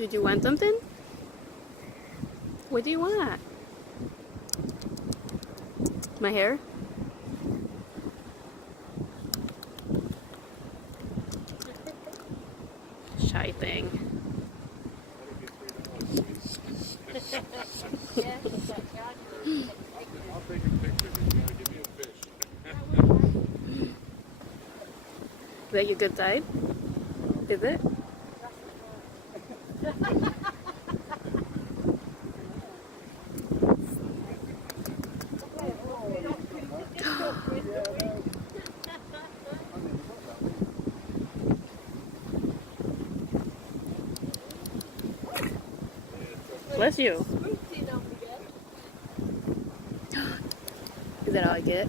Did you want something? What do you want? My hair? Shy thing. I'll take a picture, but you gotta give me a fish. Is that your good side? Is it? Bless you. Is that all I get?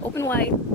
Open wide.